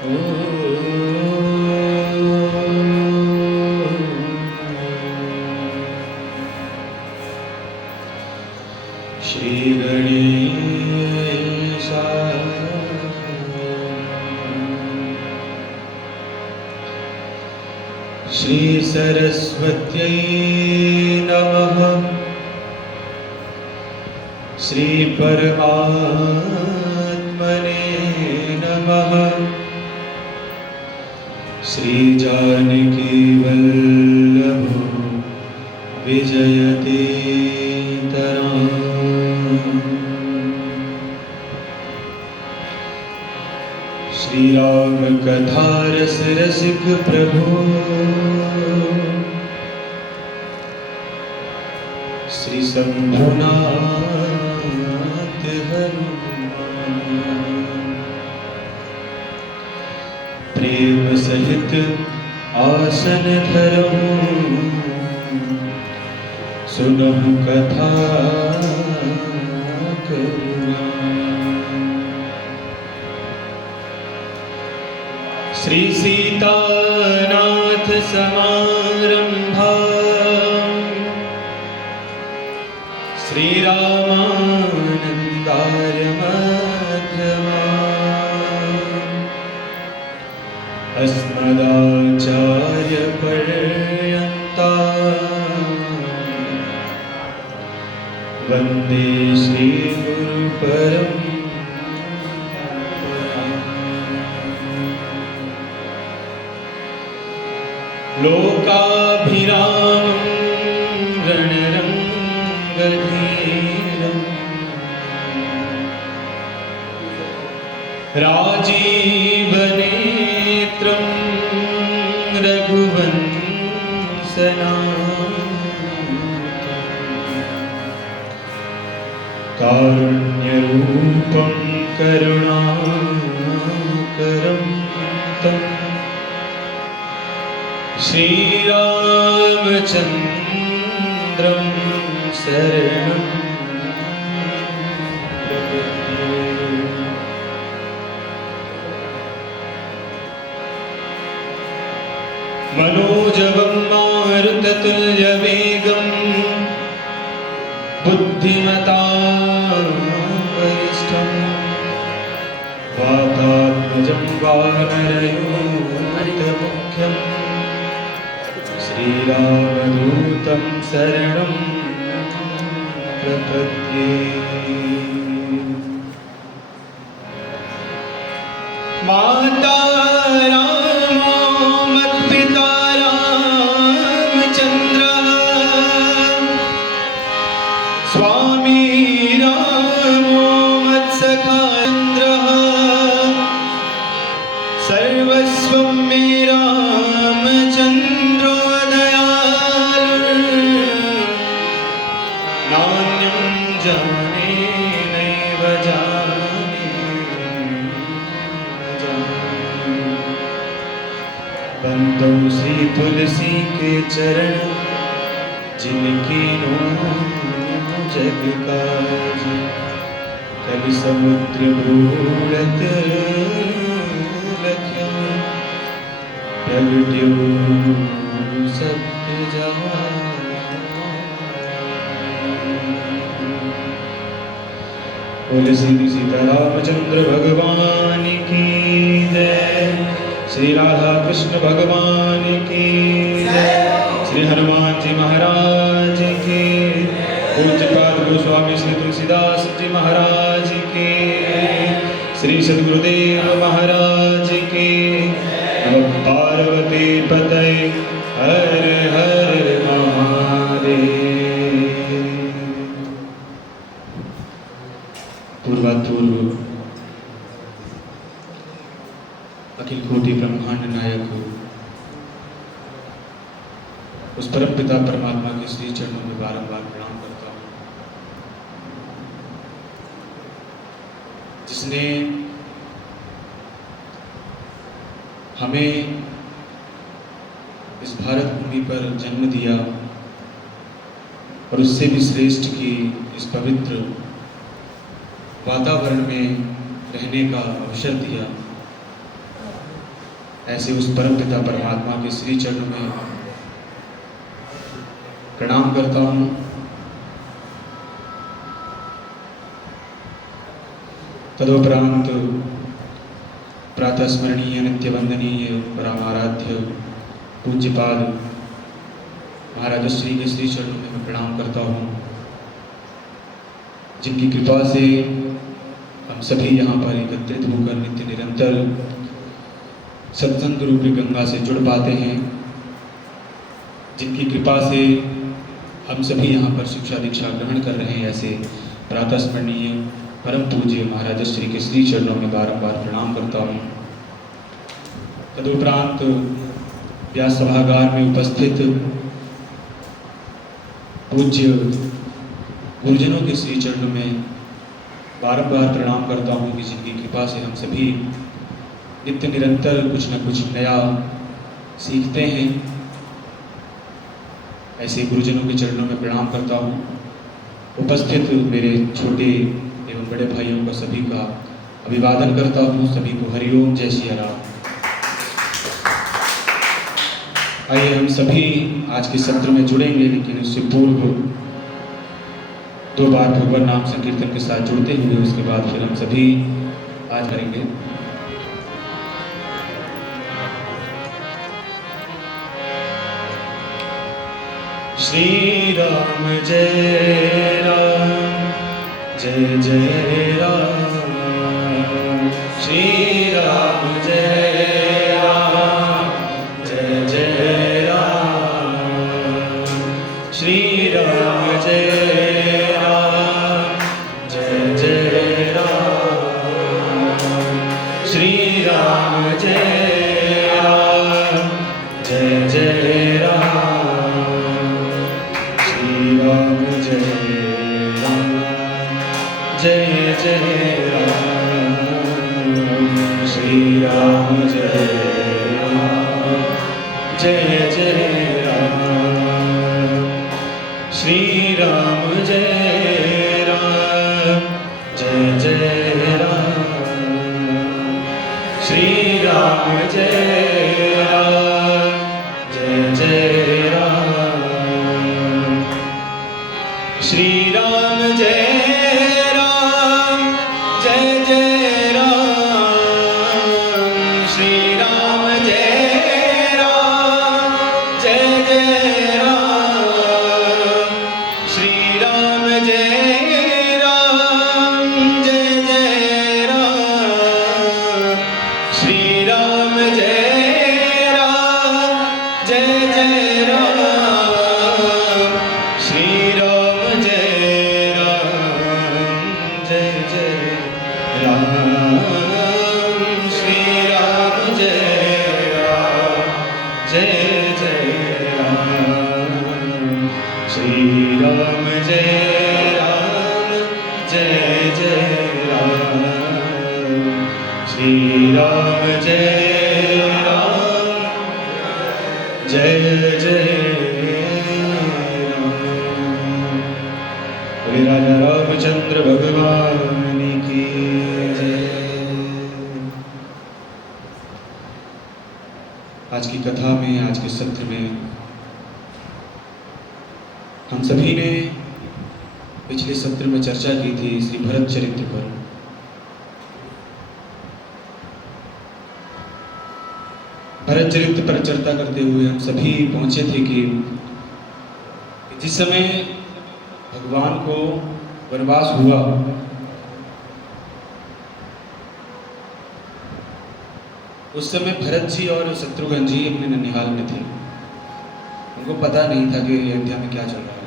श्री गणेशाय श्री सरस्वत्यै नमः। श्री परमात्मने नमः। श्री जानकी वल्लभो विजयते श्री राम कथा रस रसिक प्रभु श्री शंभुनाथ हनुमान प्रेम सहित आसन धरहु सुनहु कथा करुणा। श्री सीतानाथ समारंभा श्री रामानंदार्य मध्यमा अस्मदाचार्य पर्यन्ता वंदे श्री गुरु परम। लोकाभिरामं रणरङ्गधीरं राजीवनेत्रं रघुवंशनाथं कारुण्यरूपं करुणाकरं तं श्रीरामचन्द्रं शरणं प्रपद्ये। मनोजवं मारुततुल्यवेगं बुद्धिमतां वरिष्ठं वातात्मजं वानरयूथमुख्यं श्रीरामदूतं शरणं प्रपद्ये। माता रामो मत्पिता रामचन्द्रः स्वामी रामो मत्सखा इन्द्रः सर्वस्वं मे रामचन्द्रो नान्यं जाने नैव जाने बंदो श्री तुलसी के चरण जिनकी नो जग काज कलि समुद्र बूढ़त लख्यो प्रगट्यो सत्य जहाँ। बोले श्री सीतारामचंद्र भगवान की जय। श्री राधा कृष्ण भगवान की जय। श्री हनुमान जी महाराज की। पूज्यपाद गोस्वामी श्री तुलसीदास जी महाराज की। श्री सद्गुरुदेव महाराज की। नमः पार्वती पतये हर हर महादेव। पूर्वापूर्व अखिल कोटि ब्रह्मांड नायक उस परम पिता परमात्मा के श्री चरणों में बारंबार प्रणाम करता हूँ, जिसने हमें इस भारत भूमि पर जन्म दिया और उससे भी श्रेष्ठ की इस पवित्र वातावरण में रहने का अवसर दिया। ऐसे उस परम पिता परमात्मा के श्री चरणों में प्रणाम करता हूँ। तदुपरांत प्रातः स्मरणीय नित्य वंदनीय परमाराध्य पूज्यपाद महाराज श्री के श्री चरणों में मैं प्रणाम करता हूँ, जिनकी कृपा से हम सभी यहाँ पर एकत्रित होकर नित्य निरंतर सत्संग रूपी गंगा से जुड़ पाते हैं, जिनकी कृपा से हम सभी यहाँ पर शिक्षा दीक्षा ग्रहण कर रहे हैं। ऐसे प्रातः स्मरणीय परम पूज्य महाराज श्री के श्री चरणों में बारंबार प्रणाम करता हूँ। तदुपरांत व्यास सभागार में उपस्थित पूज्य गुरुजनों के श्री चरणों में बारंबार प्रणाम करता हूँ कि जिनकी कृपा से हम सभी नित्य निरंतर कुछ न कुछ नया सीखते हैं। ऐसे गुरुजनों के चरणों में प्रणाम करता हूँ। उपस्थित मेरे छोटे एवं बड़े भाइयों का सभी का अभिवादन करता हूँ। सभी को हरिओम, जय सिया राम। आइए हम सभी आज के सत्र में जुड़ेंगे, लेकिन उससे पूर्व 2 बार भगवान नाम संकीर्तन के साथ जुड़ते हुए उसके बाद फिर हम सभी आज करेंगे। श्री राम जय राम, जय जय राम। श्री राम जय राम, जय जय राम। श्री राम जय राम, जय जय राम। श्री राम जय राम, जय जय राम। जय जय राम। श्री राम जय राम, जय जय राम। श्री राम जय राम, जय जय राम। श्री राम जय राम, जय जय राम। श्री राम जय राजा रामचंद्र भगवान की जय। आज की कथा में, आज के सत्र में हम सभी ने पिछले सत्र में चर्चा की थी श्री भरत चरित्र पर। भरत चरित्र पर चर्चा करते हुए हम सभी पहुंचे थे कि जिस समय भगवान को वनवास हुआ, उस समय भरत जी और शत्रुघ्न जी अपने ननिहाल में थे। उनको पता नहीं था कि अयोध्या में क्या चल रहा है।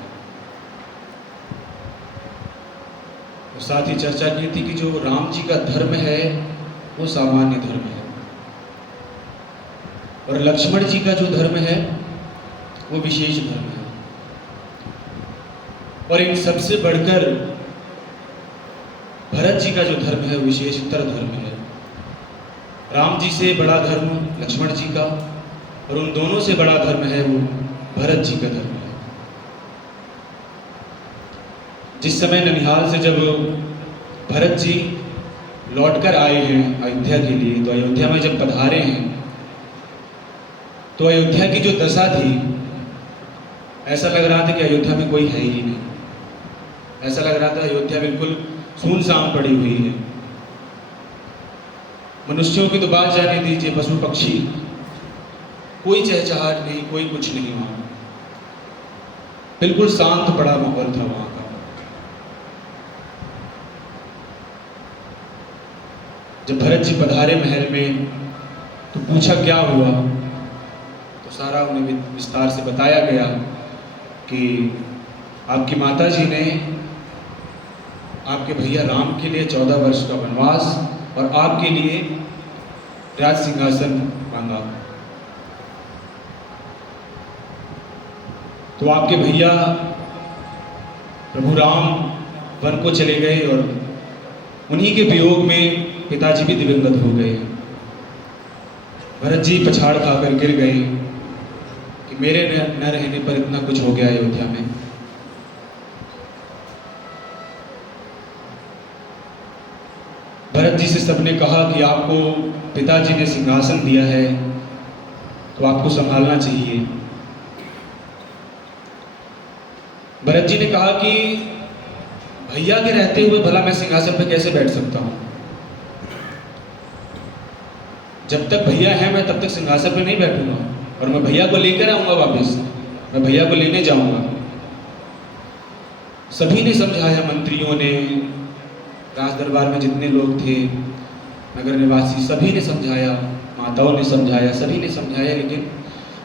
और साथ ही चर्चा की थी कि जो राम जी का धर्म है वो सामान्य धर्म है, और लक्ष्मण जी का जो धर्म है वो विशेष धर्म है। और इन सबसे बढ़कर भरत जी का जो धर्म है वो विशेषतर धर्म है। राम जी से बड़ा धर्म लक्ष्मण जी का, और उन दोनों से बड़ा धर्म है वो भरत जी का धर्म है। जिस समय ननिहाल से जब भरत जी लौटकर आए हैं अयोध्या के लिए, तो अयोध्या में जब पधारे हैं तो अयोध्या की जो दशा थी, ऐसा लग रहा था कि अयोध्या में कोई है ही नहीं। ऐसा लग रहा था अयोध्या बिल्कुल सुनसान पड़ी हुई है। मनुष्यों की तो बात जाने दीजिए, पशु पक्षी, कोई चहचहाट नहीं, कोई कुछ नहीं वहाँ। बिल्कुल शांत पड़ा माहौल था वहाँ का। जब भरत जी पधारे महल में तो पूछा क्या हुआ, तो सारा उन्हें विस्तार से बताया गया कि आपकी माता जी ने आपके भैया राम के लिए 14 वर्ष का वनवास और आपके लिए राज सिंहासन मांगा। तो आपके भैया प्रभु राम वन को चले गए और उन्हीं के वियोग में पिताजी भी दिवंगत हो गए। भरत जी पछाड़ खाकर गिर गए कि मेरे न रहने पर इतना कुछ हो गया अयोध्या में। भरत जी से सबने कहा कि आपको पिताजी ने सिंहासन दिया है तो आपको संभालना चाहिए। भरत जी ने कहा कि भैया के रहते हुए भला मैं सिंहासन पर कैसे बैठ सकता हूं। जब तक भैया है मैं तब तक सिंहासन पर नहीं बैठूंगा और मैं भैया को लेकर आऊंगा वापस, मैं भैया को लेने जाऊंगा। सभी ने समझाया, मंत्रियों ने, राज दरबार में जितने लोग थे, नगर निवासी, सभी ने समझाया, माताओं ने समझाया, सभी ने समझाया, लेकिन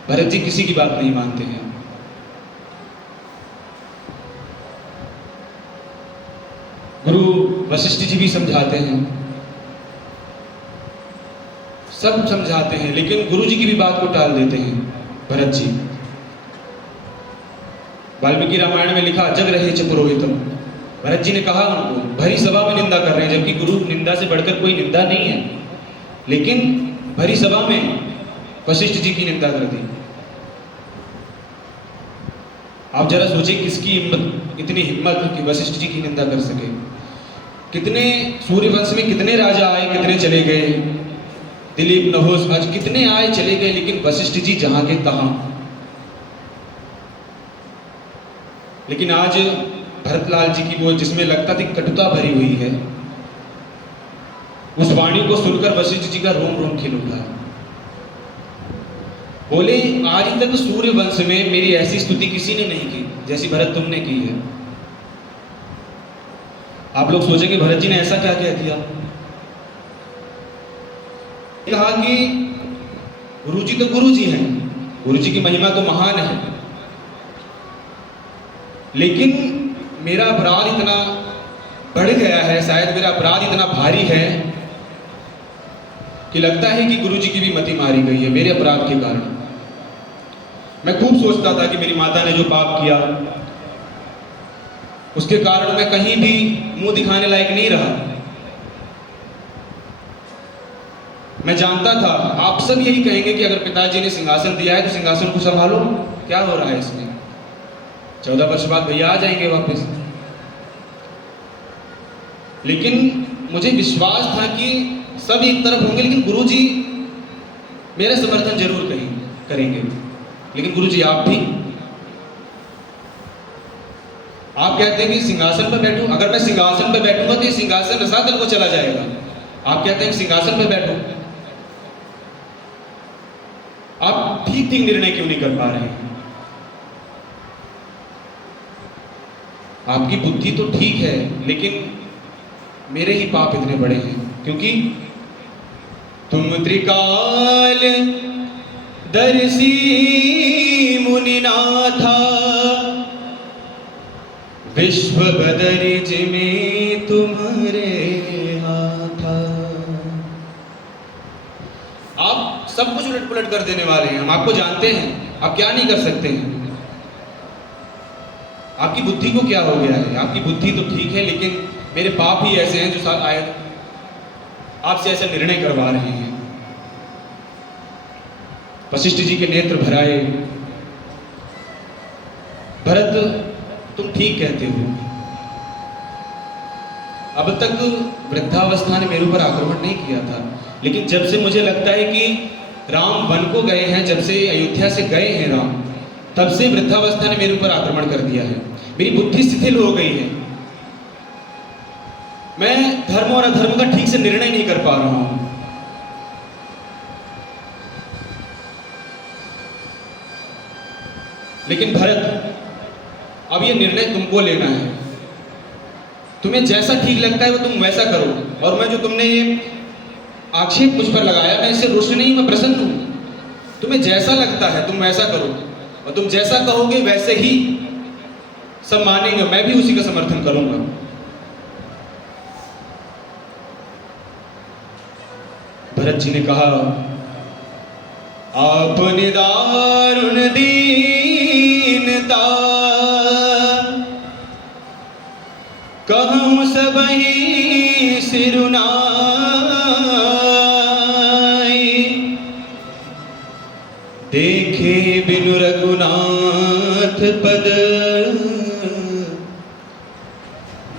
भरत जी किसी की बात नहीं मानते हैं। गुरु वशिष्ठ जी भी समझाते हैं, सब समझाते हैं, लेकिन गुरु जी की भी बात को टाल देते हैं भरत जी। वाल्मीकि रामायण में लिखा जग रहे च पुरोहितम। भरत जी ने कहा उनको, भरी सभा में निंदा कर रहे हैं, जबकि गुरु निंदा से बढ़कर कोई निंदा नहीं है, लेकिन भरी सभा में वशिष्ठ जी की निंदा कर दी। आप जरा सोचिए किसकी हिम्मत, इतनी हिम्मत कि वशिष्ठ जी की निंदा कर सके। कितने सूर्यवंश में कितने राजा आए, कितने चले गए, दिलीप, नहुष, आज कितने आए चले गए, लेकिन वशिष्ठ जी जहां के तहां। लेकिन आज भरतलाल जी की वो जिसमें लगता थी कटुता भरी हुई है, उस वाणी को सुनकर वशिष्ठ जी का रोम रोम खिल उठा। बोले आज तक सूर्यवंश में मेरी ऐसी स्तुति किसी ने नहीं की जैसी भरत तुमने की है। आप लोग सोचेंगे भरत जी ने ऐसा क्या कह दिया। कहा कि गुरु जी तो गुरु जी हैं, गुरु जी की महिमा तो महान है, लेकिन मेरा अपराध इतना बढ़ गया है, शायद मेरा अपराध इतना भारी है कि लगता है कि गुरु जी की भी मति मारी गई है मेरे अपराध के कारण। मैं खूब सोचता था कि मेरी माता ने जो पाप किया उसके कारण मैं कहीं भी मुंह दिखाने लायक नहीं रहा। मैं जानता था आप सब यही कहेंगे कि अगर पिताजी ने सिंहासन दिया है तो सिंहासन को संभालो, क्या हो रहा है इसमें, 14 वर्ष बाद भैया आ जाएंगे वापस। लेकिन मुझे विश्वास था कि सब एक तरफ होंगे, लेकिन गुरुजी मेरा समर्थन जरूर करेंगे। लेकिन गुरुजी आप भी, आप कहते हैं कि सिंहासन पर बैठूं, अगर मैं सिंहासन पर बैठूंगा तो ये सिंहासन रसातल को चला जाएगा। आप कहते हैं सिंहासन पर बैठो, आप ठीक ठीक निर्णय क्यों नहीं कर पा रहे हैं। आपकी बुद्धि तो ठीक है, लेकिन मेरे ही पाप इतने बड़े हैं, क्योंकि तुम त्रिकाल दर्शी मुनिनाथा विश्व बदरिज में तुम्हारे हाथा। आप सब कुछ उलट पुलट कर देने वाले हैं, हम आपको जानते हैं, आप क्या नहीं कर सकते हैं। आपकी बुद्धि को क्या हो गया है, आपकी बुद्धि तो ठीक है, लेकिन मेरे पाप ही ऐसे हैं जो शायद आपसे ऐसा निर्णय करवा रहे हैं। वशिष्ठ जी के नेत्र भराए, भरत तुम ठीक कहते हो, अब तक वृद्धावस्था ने मेरे ऊपर आक्रमण नहीं किया था, लेकिन जब से मुझे लगता है कि राम वन को गए हैं, जब से अयोध्या से गए हैं राम, तब से वृद्धावस्था ने मेरे ऊपर आक्रमण कर दिया है। मेरी बुद्धि शिथिल हो गई है। मैं धर्म और अधर्म का ठीक से निर्णय नहीं कर पा रहा हूं। लेकिन भरत, अब ये निर्णय तुमको लेना है। तुम्हें जैसा ठीक लगता है वो तुम वैसा करो, और मैं जो तुमने ये आक्षेप मुझ पर लगाया, मैं इससे रुष्ट नहीं, मैं प्रसन्न हूं। तुम्हें जैसा लगता है तुम वैसा करो, और तुम जैसा कहोगे वैसे ही सब मानेंगे, मैं भी उसी का समर्थन करूंगा। भरत जी ने कहा, आपने दारुण दीनता कहूं सबही सिरुनाई, देखे बिनु रघुनाथ पद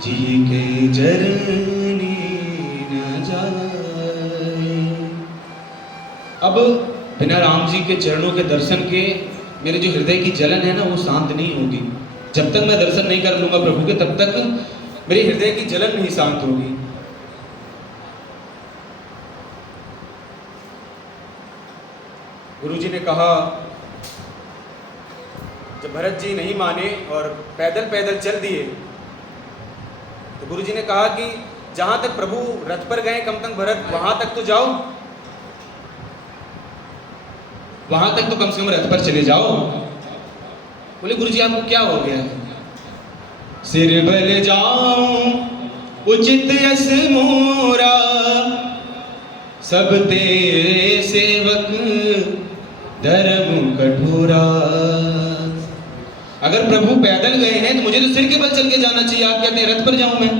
जी के जरनी न जाए। अब बिना राम जी के चरणों के दर्शन के मेरे जो हृदय की जलन है ना, वो शांत नहीं होगी। जब तक मैं दर्शन नहीं कर लूंगा प्रभु के, तब तक मेरे हृदय की जलन नहीं शांत होगी। गुरुजी ने कहा, जब भरत जी नहीं माने और पैदल पैदल चल दिए, तो गुरुजी ने कहा कि जहां तक प्रभु रथ पर गए कम तक भरत वहां तक तो जाओ, वहां तक तो कम से कम रथ पर चले जाओ। बोले, गुरुजी आपको क्या हो गया? सिर बल जाऊं उचित यस मोरा, सब तेरे सेवक धर्म कठोरा। अगर प्रभु पैदल गए हैं तो मुझे तो सिर के बल चल के जाना चाहिए, आप कहते हैं रथ पर जाऊं मैं।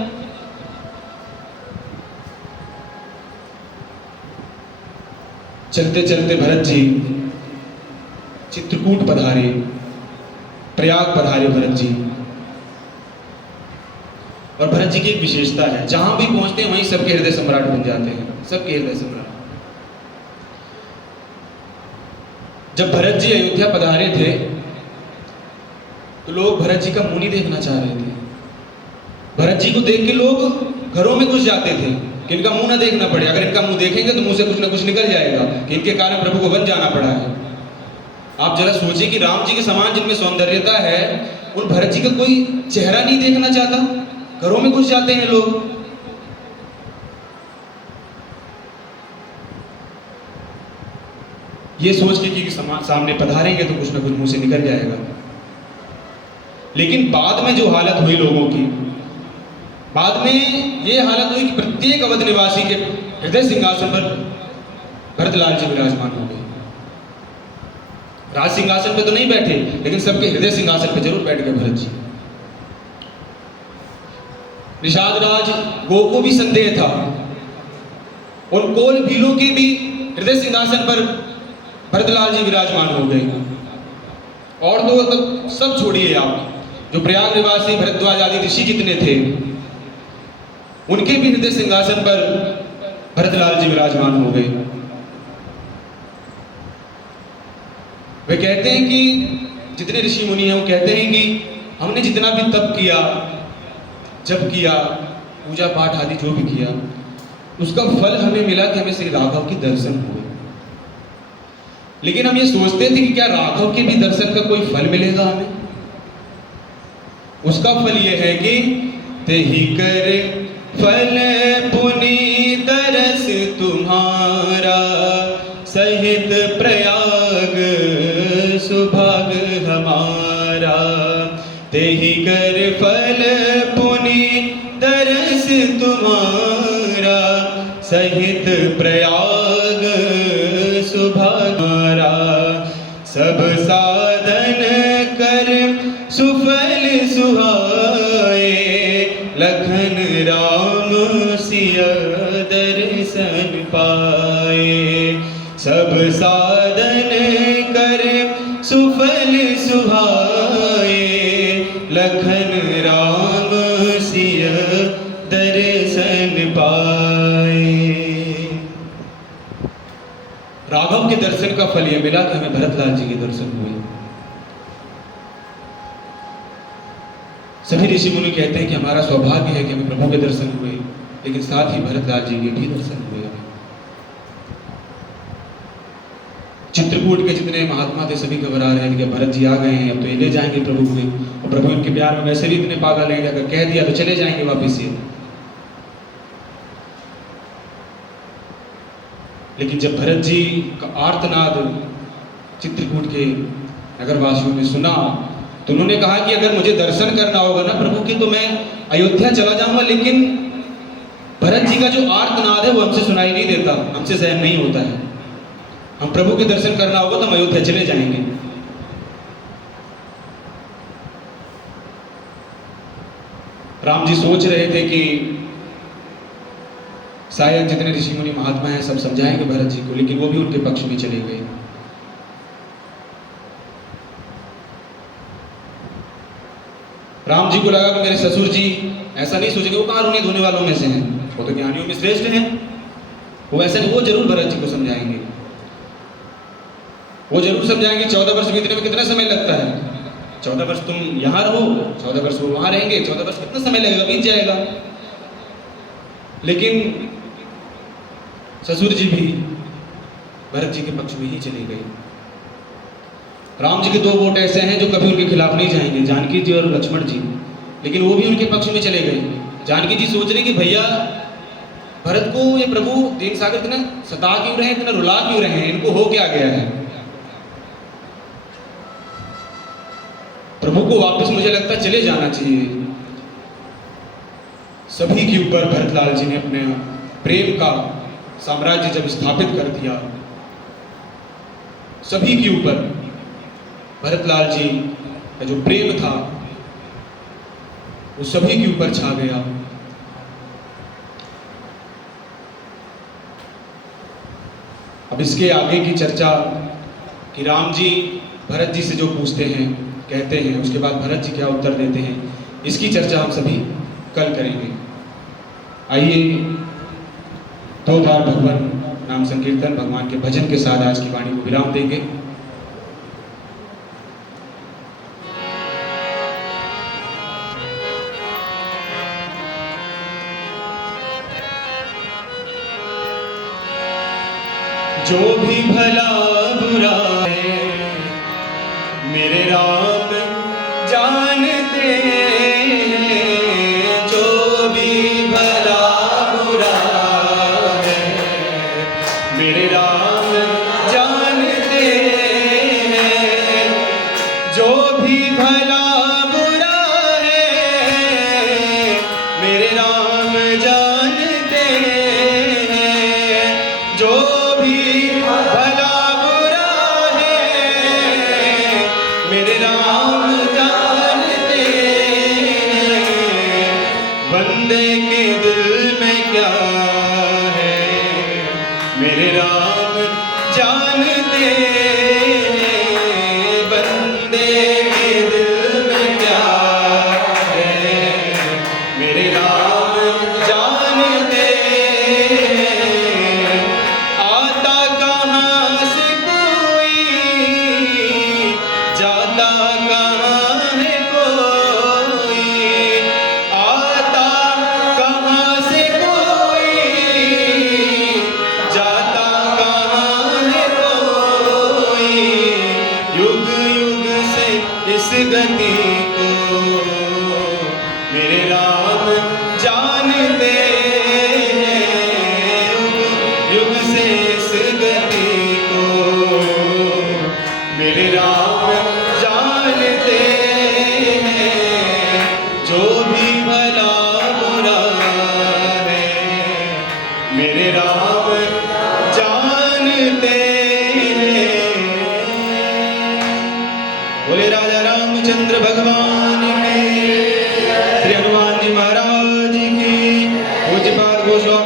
चलते चलते भरत जी चित्रकूट पधारे, प्रयाग पधारे भरत जी। और भरत जी की एक विशेषता है, जहां भी पहुंचते हैं वहीं सबके हृदय सम्राट बन जाते हैं, सबके हृदय सम्राट। जब भरत जी अयोध्या पधारे थे तो लोग भरत जी का मुंह नहीं देखना चाह रहे थे। भरत जी को देख के लोग घरों में घुस जाते थे कि इनका मुंह ना देखना पड़े, अगर इनका मुंह देखेंगे तो मुंह से कुछ ना कुछ निकल जाएगा कि इनके कारण प्रभु को वन जाना पड़ा है। आप जरा सोचिए कि राम जी के समान जिनमें सौंदर्यता है, उन भरत जी का कोई चेहरा नहीं देखना चाहता, घरों में घुस जाते हैं लोग। ये सोच के कि सामने पधारेंगे तो कुछ ना कुछ मुंह से निकल जाएगा। लेकिन बाद में जो हालत हुई लोगों की, बाद में ये हालत हुई कि प्रत्येक अवध निवासी के हृदय सिंहासन पर भरतलाल जी विराजमान हो गए। राज सिंहासन पे तो नहीं बैठे, लेकिन सबके हृदय सिंहासन पे जरूर बैठ गए भरत जी। निषाद राज गो को भी संदेह था, और कोल भीलों के भी हृदय सिंहासन पर भरतलाल जी विराजमान हो गए। और तो सब छोड़िए आप, जो प्रयाग निवासी भरद्वाज आदि ऋषि जितने थे, उनके भी हृदय सिंहासन पर भरतलाल जी विराजमान हो गए। वे कहते हैं कि जितने ऋषि मुनि हैं वो कहते हैं कि हमने जितना भी तप किया, जब किया, पूजा पाठ आदि जो भी किया, उसका फल हमें मिला कि हमें श्री राघव के दर्शन हुए। लेकिन हम ये सोचते थे कि क्या राघव के भी दर्शन का कोई फल मिलेगा हमें? उसका फल ये है कि तेहि कर फल पुनि दरस तुम्हारा, सहित प्रयाग सुभाग हमारा। तेहि कर फल पुनि दरस तुम्हारा, सहित प्रयाग सुभाग हमारा। सब साधन कर सुफल सुहाए, लखन राम सिया दर्शन पाए। सब साधन कर सुफल सुहाए, लखन राम सिया दर्शन पाए। राघव के दर्शन का फल यह मिला कि हमें भरतलाल जी के दर्शन हुए। सभी ऋषि मुनि कहते हैं कि हमारा सौभाग्य है कि हमें प्रभु के दर्शन हुए, लेकिन साथ ही भरतलाल जी के भी दर्शन हुए। चित्रकूट के जितने महात्मा थे सभी घबरा रहे हैं कि भरत जी आ गए हैं, अब तो ये ले जाएंगे प्रभु को, और प्रभु इनके प्यार में वैसे भी इतने पागल हैं, अगर कह दिया तो चले जाएंगे वापिस ये। लेकिन जब भरत जी का आर्तनाद चित्रकूट के नगरवासियों ने सुना तो उन्होंने कहा कि अगर मुझे दर्शन करना होगा ना प्रभु के तो मैं अयोध्या चला जाऊंगा, लेकिन भरत जी का जो आर्तनाद है वो हमसे सुनाई नहीं देता, हमसे सहन नहीं होता है। हम प्रभु के दर्शन करना होगा तो हम अयोध्या चले जाएंगे। राम जी सोच रहे थे कि शायद जितने ऋषि मुनि महात्मा हैं सब समझाएंगे भरत जी को, लेकिन वो भी उनके पक्ष में चले गए। राम जी को लगा कि मेरे ससुर जी ऐसा नहीं सोचेंगे, वो कहाँ ऋणी धोने वालों में से हैं, वो तो ज्ञानियों में श्रेष्ठ हैं, वो ऐसा नहीं, वो जरूर भरत जी को समझाएंगे, वो जरूर समझाएंगे। 14 वर्ष बीतने में कितना समय लगता है? 14 वर्ष तुम यहाँ रहो, 14 वर्ष वो वहां रहेंगे, 14 वर्ष कितना समय लगेगा, बीत जाएगा। लेकिन ससुर जी भी भरत जी के पक्ष में ही चले गए। राम जी के 2 वोट ऐसे हैं जो कभी उनके खिलाफ नहीं जाएंगे, जानकी जी और लक्ष्मण जी, लेकिन वो भी उनके पक्ष में चले गए। जानकी जी सोच रही कि भैया भरत को ये प्रभु दीन सागर इतना सता क्यों रहे, इतना रुला क्यों रहे हैं, इनको हो क्या गया है। प्रभु को वापस मुझे लगता है चले जाना चाहिए। सभी के ऊपर भरतलाल जी ने अपने प्रेम का साम्राज्य जब स्थापित कर दिया, सभी के ऊपर भरतलाल जी का जो प्रेम था वो सभी के ऊपर छा गया। अब इसके आगे की चर्चा कि राम जी भरत जी से जो पूछते हैं कहते हैं, उसके बाद भरत जी क्या उत्तर देते हैं, इसकी चर्चा हम सभी कल करेंगे। आइए 2 बार भगवान नाम संकीर्तन, भगवान के भजन के साथ आज की वाणी को विराम देंगे। जो भी भला बुरा है मेरे राम जानते हैं, जो भी भला बुरा है मेरे राम जानते हैं, जो भी भला बुरा है मेरे राम जानते हैं, जो भी भला बुरा है मेरे राम जानते हैं, बंदे के दिल में क्या है मेरे राम जानते हैं, बंदे के दिल में क्या है मेरे राम जानते हैं, आता कहाँ से कोई जाता कहाँ है कोई, आता कहाँ से कोई जाता कहाँ है कोई, युग युग से इस गति को मेरे राम जानते हैं, युग युग से इस गति को मेरे राम जानते हैं, जो भी भला बुरा है मेरे राम जानते हैं। बोले राजा रामचंद्र भगवान की, श्री हनुमान जी महाराज की, पूज्यपाद गोस्वामी